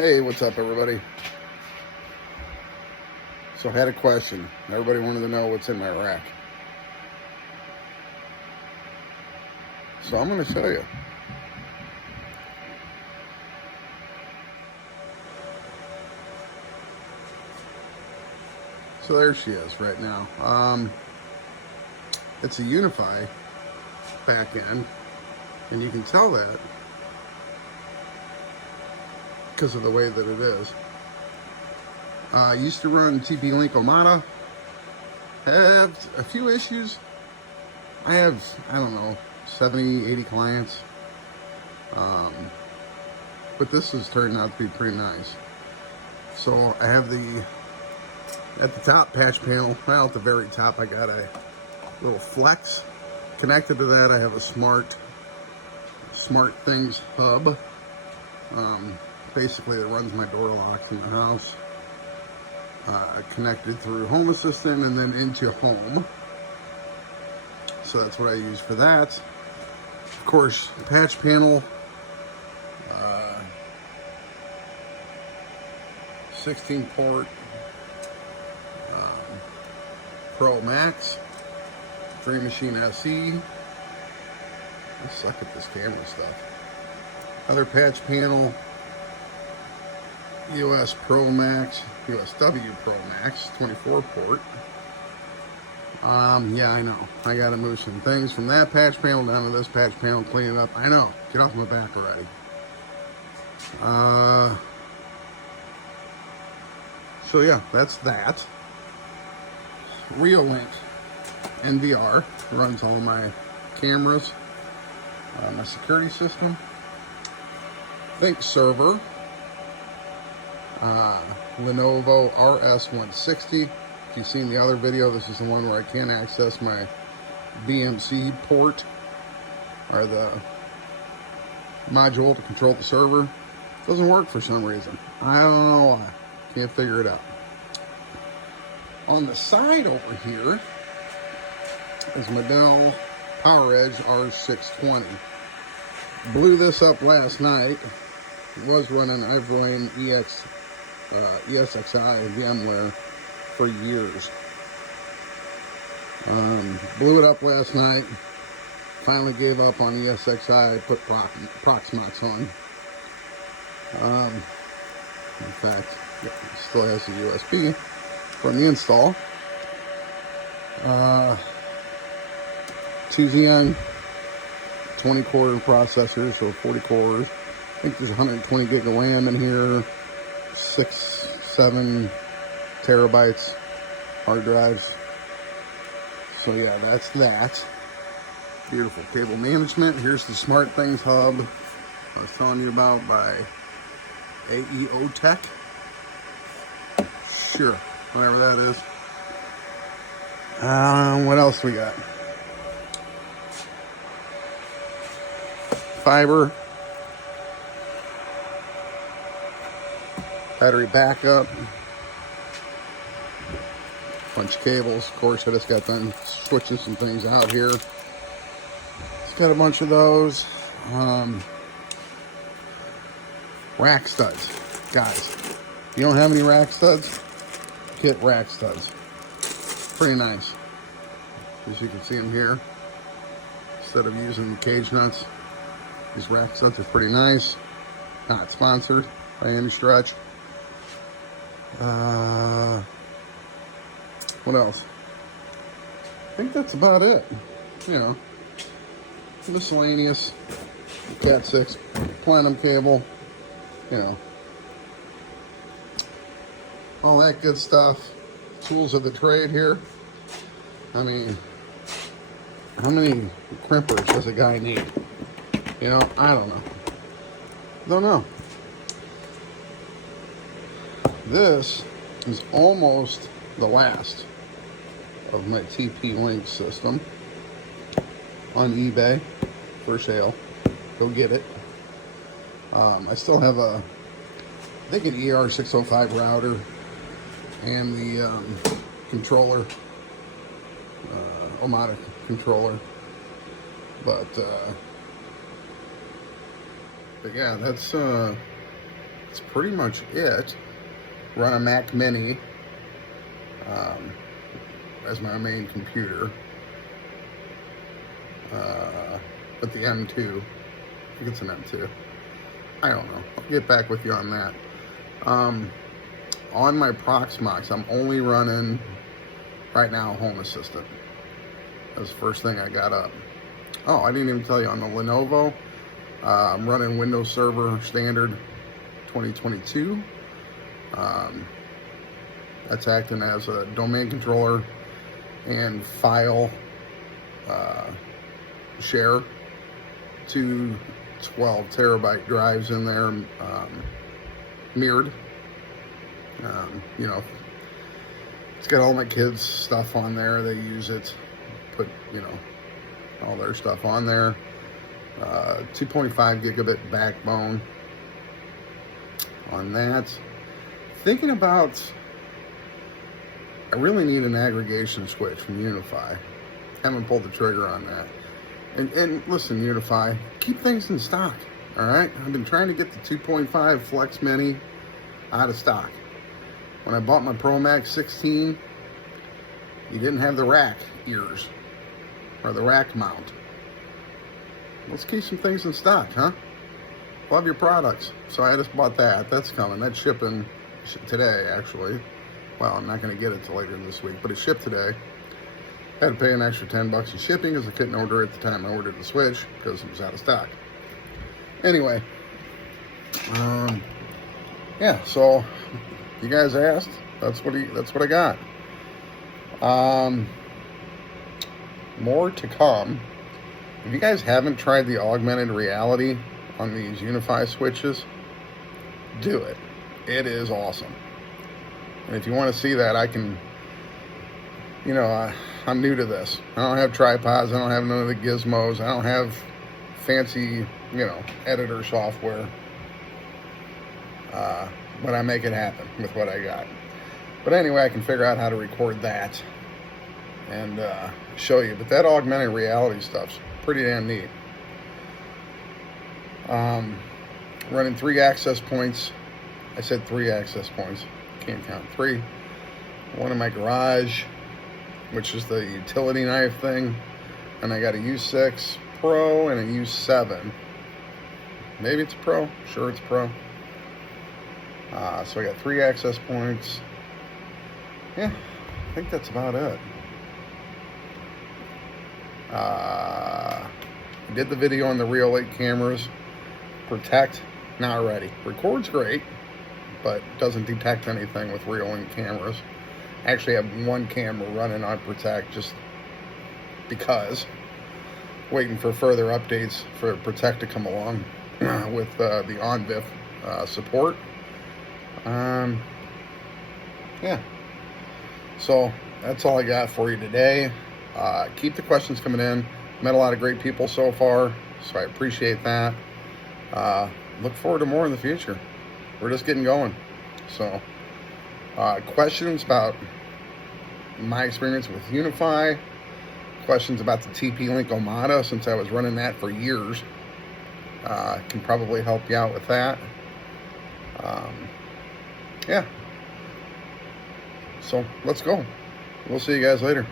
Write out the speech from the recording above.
Hey, what's up, everybody? So I had a question. Everybody wanted to know what's in my rack. So I'm going to show you. So there she is right now. It's a Unifi back end, and you can tell that because of the way that it is. I used to run TP-Link Omada. Have a few issues. I have, I don't know, 70, 80 clients. But this has turned out to be pretty nice. So I have at the top patch panel, well, at the very top, I got a little flex. Connected to that, I have a smart things hub. Basically, it runs my door locks in the house. Connected through Home Assistant and then into Home. So that's what I use for that. Of course, patch panel, 16 port Pro Max, Dream Machine SE. I suck at this camera stuff. Other patch panel, US Pro Max, USW Pro Max, 24 port. Yeah, I know. I gotta move some things from that patch panel down to this patch panel, clean it up. I know. Get off my back already. So yeah, that's that. Reolink NVR runs all my cameras, my security system. Think server. Lenovo RS160. If you've seen the other video, this is the one where I can't access my BMC port, or the module to control the server. It doesn't work for some reason. I don't know why. Can't figure it out. On the side over here is my Dell PowerEdge R620. Blew this up last night. It was running, I've run ESXi VMware for years. Blew it up last night. Finally gave up on ESXi. Put Proxmox on. In fact, it still has the USB from the install. 2 Xeon 20 core processors, so 40 cores. I think there's 120 gig of RAM in here, 7 terabytes hard drives. So yeah, that's that. Beautiful cable management. Here's the Smart Things hub I was telling you about by AEO Tech. Sure, whatever that is. What else we got? Fiber. Battery backup. Bunch of cables. Of course, I just got done switching some things out here. It's got a bunch of those. Rack studs. Guys, you don't have any rack studs? Get rack studs. Pretty nice. As you can see them here. Instead of using cage nuts, these rack studs are pretty nice. Not sponsored by any stretch. What else? I think that's about it. You know, miscellaneous Cat 6 Platinum cable. You know, all that good stuff. Tools of the trade here. I mean, how many crimpers does a guy need? You know, I don't know. Don't know. This is almost the last of my TP-Link system on eBay for sale. Go get it. I still have I think an ER605 router and the controller, Omada controller. But yeah, that's that's pretty much it. Run a Mac Mini as my main computer. With the M2. I think it's an M2. I don't know. I'll get back with you on that. On my Proxmox, I'm only running, right now, Home Assistant. That was the first thing I got up. Oh, I didn't even tell you, on the Lenovo, I'm running Windows Server Standard 2022. That's acting as a domain controller and file share. 2 12 terabyte drives in there, mirrored. You know, it's got all my kids' stuff on there. They use it, put, you know, all their stuff on there. 2.5 gigabit backbone on that. Thinking about, I really need an aggregation switch from Unifi. Haven't pulled the trigger on that. And listen, Unifi, keep things in stock, all right? I've been trying to get the 2.5 Flex Mini out of stock. When I bought my Pro Max 16, you didn't have the rack ears, or the rack mount. Let's keep some things in stock, huh? Love your products. So I just bought that. That's coming. That's shipping today, actually. Well, I'm not going to get it till later this week, but it shipped today. Had to pay an extra $10 in shipping because I couldn't order it at the time I ordered the Switch because it was out of stock. Anyway, yeah. So you guys asked. That's what I got. More to come. If you guys haven't tried the augmented reality on these Unifi switches, do it. It is awesome. And if you want to see that, I can. You know, I'm new to this. I don't have tripods. I don't have none of the gizmos. I don't have fancy, you know, editor software. But I make it happen with what I got. But anyway, I can figure out how to record that and show you. But that augmented reality stuff's pretty damn neat. Running 3 access points. I said 3 access points. Can't count 3. One in my garage, which is the utility knife thing, and I got a U6 Pro and a U7. Maybe it's Pro. Sure, it's Pro. So I got 3 access points. Yeah, I think that's about it. I did the video on the Real 8 cameras. Protect, not ready. Records great, but doesn't detect anything with Real 8 cameras. Actually, I have 1 camera running on Protect just because. Waiting for further updates for Protect to come along with the OnVIF support. Yeah. So that's all I got for you today. Keep the questions coming in. Met a lot of great people so far, so I appreciate that. Look forward to more in the future. We're just getting going. So. Questions about my experience with Unifi, questions about the TP-Link Omada, since I was running that for years, can probably help you out with that. Yeah. So let's go. We'll see you guys later.